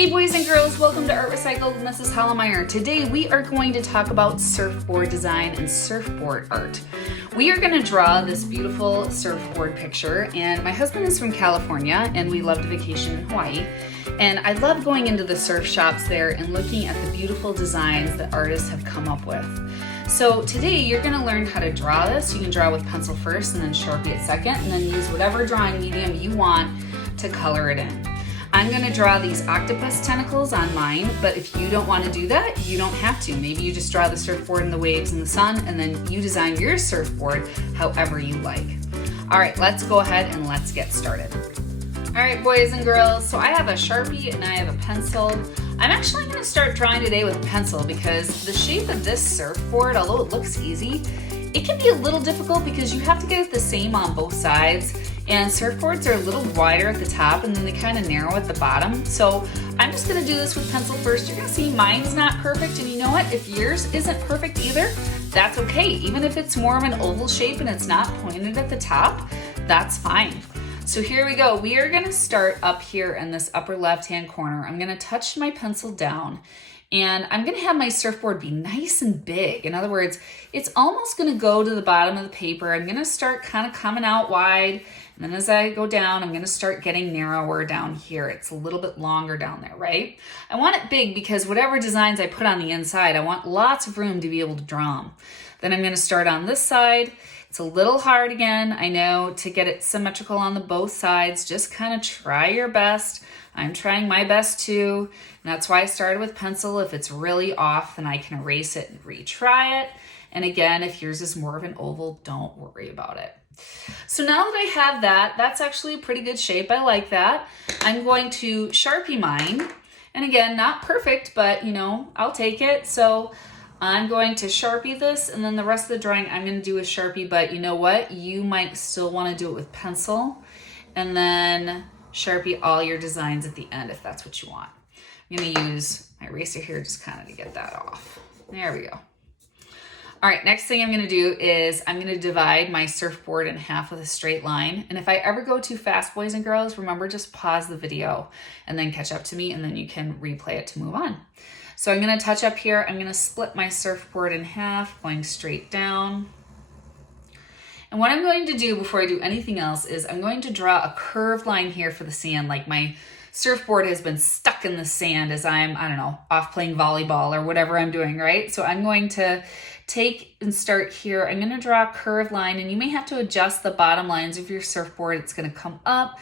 Hey boys and girls, welcome to Art Recycled with Mrs. Hollemeyer. Today we are going to talk about surfboard design and surfboard art. We are going to draw this beautiful surfboard picture, and my husband is from California and we love to vacation in Hawaii. And I love going into the surf shops there and looking at the beautiful designs that artists have come up with. So today you're going to learn how to draw this. You can draw with pencil first and then Sharpie it second, and then use whatever drawing medium you want to color it in. I'm going to draw these octopus tentacles on mine, but if you don't want to do that, you don't have to. Maybe you just draw the surfboard and the waves and the sun, and then you design your surfboard however you like. All right, let's go ahead and let's get started. All right, boys and girls, so I have a Sharpie and I have a pencil. I'm actually going to start drawing today with a pencil because the shape of this surfboard, although it looks easy, it can be a little difficult because you have to get it the same on both sides. And surfboards are a little wider at the top and then they kind of narrow at the bottom. So I'm just gonna do this with pencil first. You're gonna see mine's not perfect, and you know what? If yours isn't perfect either, that's okay. Even if it's more of an oval shape and it's not pointed at the top, that's fine. So here we go. We are gonna start up here in this upper left-hand corner. I'm gonna touch my pencil down, and I'm gonna have my surfboard be nice and big. In other words, it's almost gonna go to the bottom of the paper. I'm gonna start kind of coming out wide, and then as I go down, I'm gonna start getting narrower down here. It's a little bit longer down there, right? I want it big because whatever designs I put on the inside, I want lots of room to be able to draw them. Then I'm gonna start on this side. It's a little hard again, I know, to get it symmetrical on the both sides. Just kind of try your best. I'm trying my best too. And that's why I started with pencil. If it's really off, then I can erase it and retry it. And again, if yours is more of an oval, don't worry about it. So now that I have that, that's actually a pretty good shape. I like that. I'm going to Sharpie mine. And again, not perfect, but you know, I'll take it. So I'm going to Sharpie this, and then the rest of the drawing I'm going to do with Sharpie, but you know what? You might still want to do it with pencil, and then Sharpie all your designs at the end if that's what you want. I'm going to use my eraser here just kind of to get that off. There we go. All right, next thing I'm gonna do is I'm gonna divide my surfboard in half with a straight line. And if I ever go too fast, boys and girls, remember, just pause the video and then catch up to me, and then you can replay it to move on. So I'm gonna touch up here. I'm gonna split my surfboard in half, going straight down. And what I'm going to do before I do anything else is I'm going to draw a curved line here for the sand, like my surfboard has been stuck in the sand as I'm, I don't know, off playing volleyball or whatever I'm doing, right? So I'm going to take and start here. I'm going to draw a curved line, and you may have to adjust the bottom lines of your surfboard. It's going to come up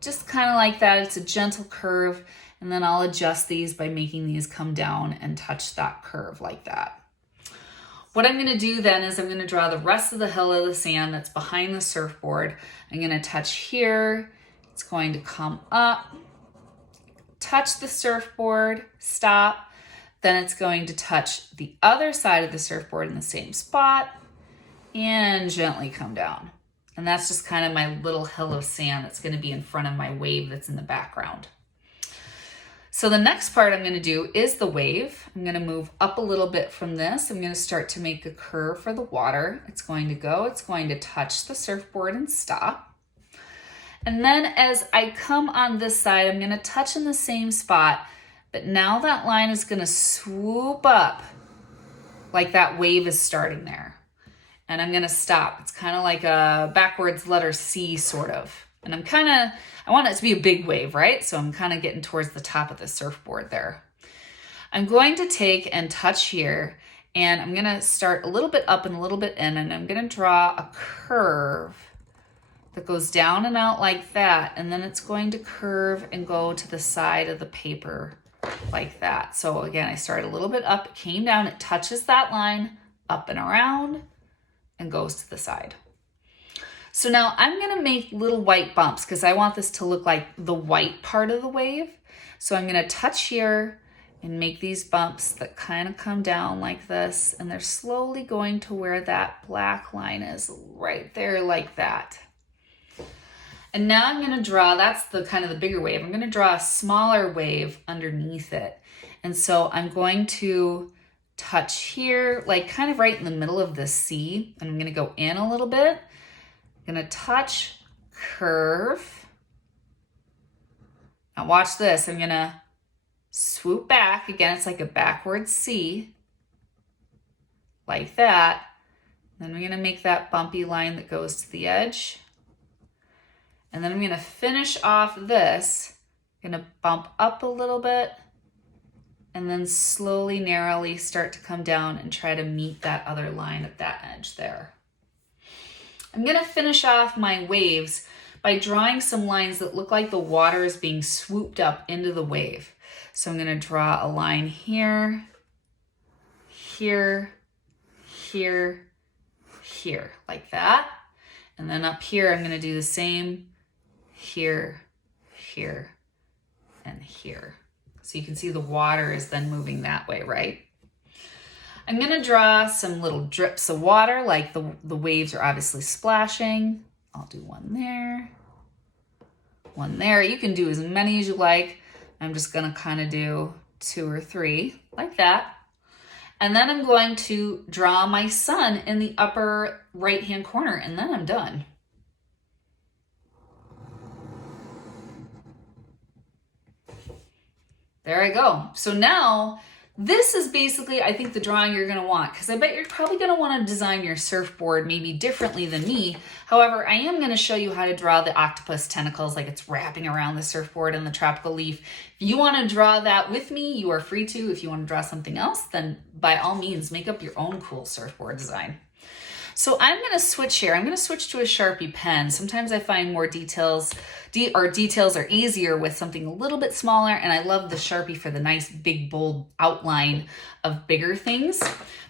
just kind of like that. It's a gentle curve, and then I'll adjust these by making these come down and touch that curve like that. What I'm going to do then is I'm going to draw the rest of the hill of the sand that's behind the surfboard. I'm going to touch here. It's going to come up, touch the surfboard, stop. Then it's going to touch the other side of the surfboard in the same spot and gently come down. And that's just kind of my little hill of sand that's going to be in front of my wave that's in the background. So the next part I'm going to do is the wave. I'm going to move up a little bit from this. I'm going to start to make a curve for the water. It's going to go, it's going to touch the surfboard and stop. And then as I come on this side, I'm going to touch in the same spot. But now that line is going to swoop up like that wave is starting there. And I'm going to stop. It's kind of like a backwards letter C sort of. And I want it to be a big wave, right? So I'm kind of getting towards the top of the surfboard there. I'm going to take and touch here, and I'm going to start a little bit up and a little bit in, and I'm going to draw a curve that goes down and out like that. And then it's going to curve and go to the side of the paper like that. So again, I started a little bit up, it came down, it touches that line, up and around, and goes to the side. So now I'm gonna make little white bumps because I want this to look like the white part of the wave. So I'm gonna touch here and make these bumps that kind of come down like this, and they're slowly going to where that black line is, right there like that. And now I'm going to draw, that's the kind of the bigger wave. I'm going to draw a smaller wave underneath it. And so I'm going to touch here, like kind of right in the middle of the C. And I'm going to go in a little bit. I'm going to touch, curve. Now watch this. I'm going to swoop back. Again, it's like a backward C, like that. Then we're gonna make that bumpy line that goes to the edge. And then I'm gonna finish off this, gonna bump up a little bit, and then slowly, narrowly start to come down and try to meet that other line at that edge there. I'm gonna finish off my waves by drawing some lines that look like the water is being swooped up into the wave. So I'm gonna draw a line here, here, here, here, like that. And then up here, I'm gonna do the same here, here, and here. So you can see the water is then moving that way, right? I'm gonna draw some little drips of water, like the waves are obviously splashing. I'll do one there, one there. You can do as many as you like. I'm just gonna kind of do 2 or 3, like that. And then I'm going to draw my sun in the upper right-hand corner, and then I'm done. There I go. So now, this is basically, I think, the drawing you're gonna want, because I bet you're probably gonna wanna design your surfboard maybe differently than me. However, I am gonna show you how to draw the octopus tentacles like it's wrapping around the surfboard and the tropical leaf. If you wanna draw that with me, you are free to. If you wanna draw something else, then by all means, make up your own cool surfboard design. So I'm gonna switch here. I'm gonna switch to a Sharpie pen. Sometimes I find more details are easier with something a little bit smaller, and I love the Sharpie for the nice big bold outline of bigger things.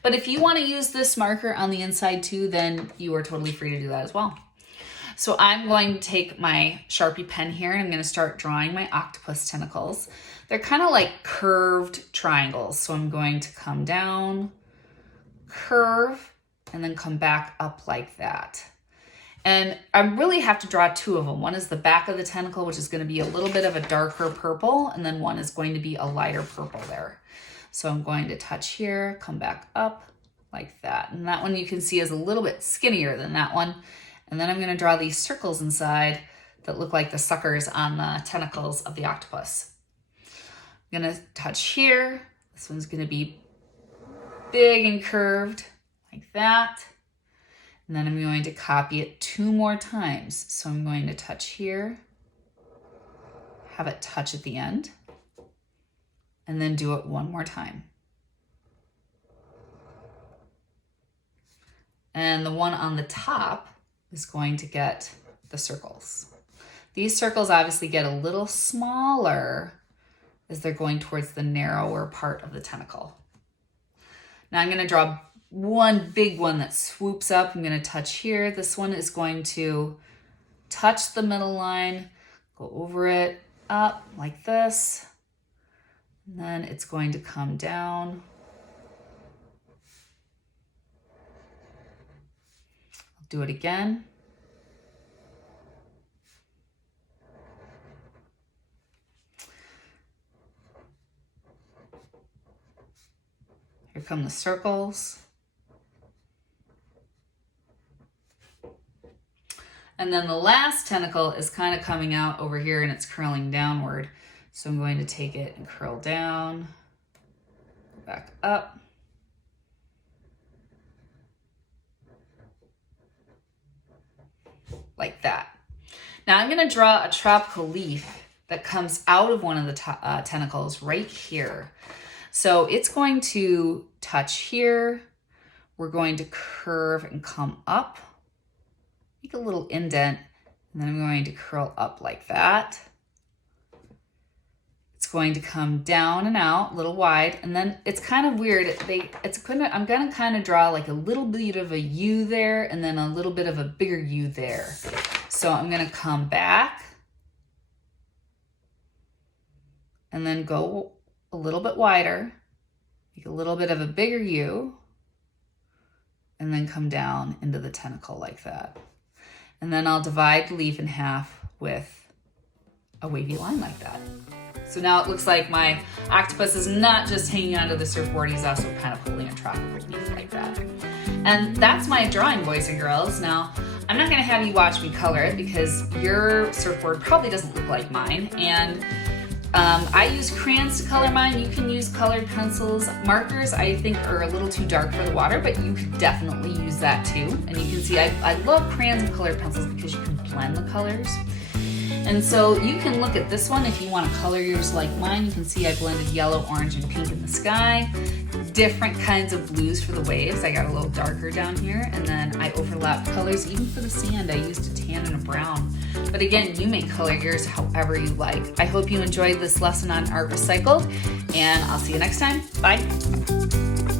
But if you wanna use this marker on the inside too, then you are totally free to do that as well. So I'm going to take my Sharpie pen here, and I'm gonna start drawing my octopus tentacles. They're kind of like curved triangles. So I'm going to come down, curve, and then come back up like that. And I really have to draw 2 of them. One is the back of the tentacle, which is gonna be a little bit of a darker purple, and then one is going to be a lighter purple there. So I'm going to touch here, come back up like that. And that one you can see is a little bit skinnier than that one. And then I'm gonna draw these circles inside that look like the suckers on the tentacles of the octopus. I'm gonna touch here. This one's gonna be big and curved, like that. And then I'm going to copy it 2 more times. So I'm going to touch here, have it touch at the end, and then do it 1 more time. And the one on the top is going to get the circles. These circles obviously get a little smaller as they're going towards the narrower part of the tentacle. Now I'm going to draw one big one that swoops up. I'm going to touch here. This one is going to touch the middle line, go over it, up like this, and then it's going to come down. I'll do it again. Here come the circles. And then the last tentacle is kind of coming out over here and it's curling downward. So I'm going to take it and curl down, back up. Like that. Now I'm going to draw a tropical leaf that comes out of one of the tentacles right here. So it's going to touch here. We're going to curve and come up. Make a little indent, and then I'm going to curl up like that. It's going to come down and out, a little wide, and then it's kind of weird. I'm going to kind of draw like a little bit of a U there, and then a little bit of a bigger U there. So I'm going to come back, and then go a little bit wider, make a little bit of a bigger U, and then come down into the tentacle like that. And then I'll divide the leaf in half with a wavy line like that. So now it looks like my octopus is not just hanging onto the surfboard, he's also kind of holding a tropical leaf like that. And that's my drawing, boys and girls. Now, I'm not gonna have you watch me color it because your surfboard probably doesn't look like mine. And I use crayons to color mine. You can use colored pencils. Markers, I think, are a little too dark for the water, but you could definitely use that too. And you can see I love crayons and colored pencils because you can blend the colors. And so you can look at this one if you want to color yours like mine. You can see I blended yellow, orange, and pink in the sky. Different kinds of blues for the waves. I got a little darker down here, and then I overlapped colors. Even for the sand, I used a tan and a brown. But again, you may color yours however you like. I hope you enjoyed this lesson on Art Recycled, and I'll see you next time. Bye.